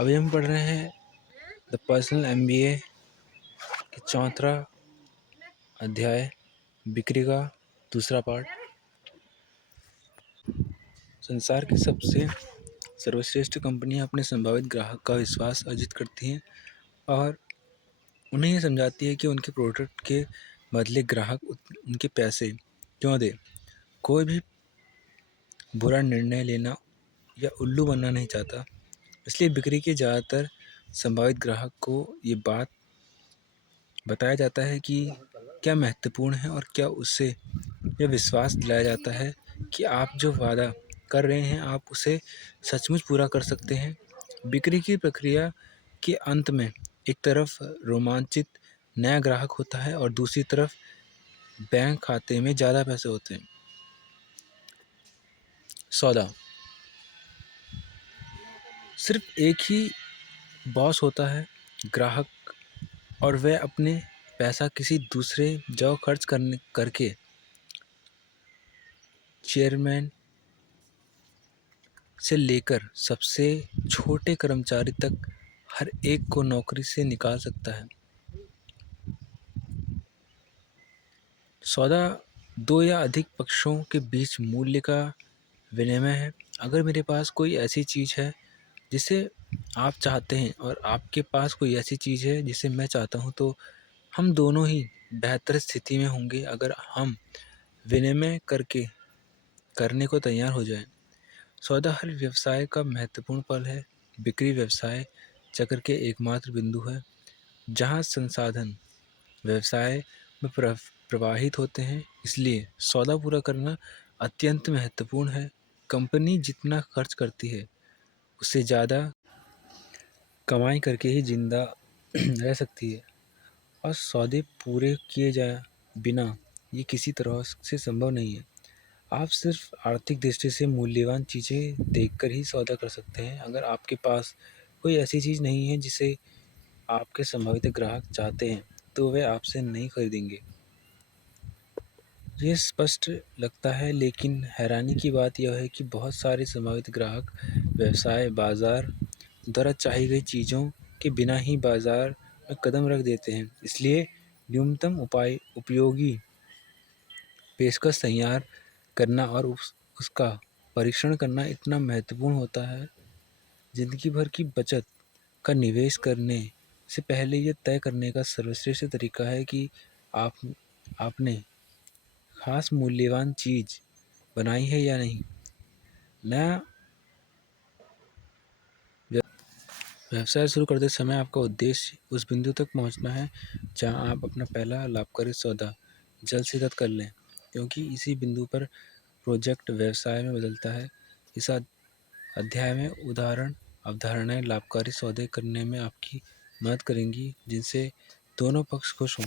अभी हम पढ़ रहे हैं द पर्सनल एमबीए के चौथा अध्याय बिक्री का दूसरा पार्ट। संसार की सबसे सर्वश्रेष्ठ कंपनियां अपने संभावित ग्राहक का विश्वास अर्जित करती हैं और उन्हें यह समझाती है कि उनके प्रोडक्ट के बदले ग्राहक उनके पैसे क्यों दे। कोई भी बुरा निर्णय लेना या उल्लू बनना नहीं चाहता, इसलिए बिक्री के ज़्यादातर संभावित ग्राहक को ये बात बताया जाता है कि क्या महत्वपूर्ण है और क्या उससे यह विश्वास दिलाया जाता है कि आप जो वादा कर रहे हैं आप उसे सचमुच पूरा कर सकते हैं। बिक्री की प्रक्रिया के अंत में एक तरफ रोमांचित नया ग्राहक होता है और दूसरी तरफ बैंक खाते में ज़्यादा पैसे होते हैं। सौदा। सिर्फ एक ही बॉस होता है, ग्राहक, और वह अपने पैसा किसी दूसरे जगह खर्च करके चेयरमैन से लेकर सबसे छोटे कर्मचारी तक हर एक को नौकरी से निकाल सकता है। सौदा दो या अधिक पक्षों के बीच मूल्य का विनिमय है। अगर मेरे पास कोई ऐसी चीज़ है जिसे आप चाहते हैं और आपके पास कोई ऐसी चीज़ है जिसे मैं चाहता हूं, तो हम दोनों ही बेहतर स्थिति में होंगे अगर हम विनिमय करने को तैयार हो जाएं। सौदा हर व्यवसाय का महत्वपूर्ण पल है। बिक्री व्यवसाय चक्र के एकमात्र बिंदु है जहां संसाधन व्यवसाय में प्रवाहित होते हैं, इसलिए सौदा पूरा करना अत्यंत महत्वपूर्ण है। कंपनी जितना खर्च करती है उससे ज़्यादा कमाई करके ही जिंदा रह सकती है और सौदे पूरे किए जाए बिना ये किसी तरह से संभव नहीं है। आप सिर्फ आर्थिक दृष्टि से मूल्यवान चीज़ें देखकर ही सौदा कर सकते हैं। अगर आपके पास कोई ऐसी चीज़ नहीं है जिसे आपके संभावित ग्राहक चाहते हैं, तो वे आपसे नहीं खरीदेंगे। ये स्पष्ट लगता है, लेकिन हैरानी की बात यह है कि बहुत सारे संभावित ग्राहक व्यवसाय बाजार द्वारा चाही गई चीज़ों के बिना ही बाजार में कदम रख देते हैं। इसलिए न्यूनतम उपयोगी पेशकश तैयार करना और उसका परीक्षण करना इतना महत्वपूर्ण होता है। ज़िंदगी भर की बचत का निवेश करने से पहले यह तय करने का सर्वश्रेष्ठ तरीका है कि आपने खास मूल्यवान चीज़ बनाई है या नहीं। नया व्यवसाय शुरू करते समय आपका उद्देश्य उस बिंदु तक पहुंचना है जहां आप अपना पहला लाभकारी सौदा जल्द से जल्द कर लें, क्योंकि इसी बिंदु पर प्रोजेक्ट व्यवसाय में बदलता है। इस अध्याय में अवधारणाएं लाभकारी सौदे करने में आपकी मदद करेंगी जिनसे दोनों पक्ष खुश हों।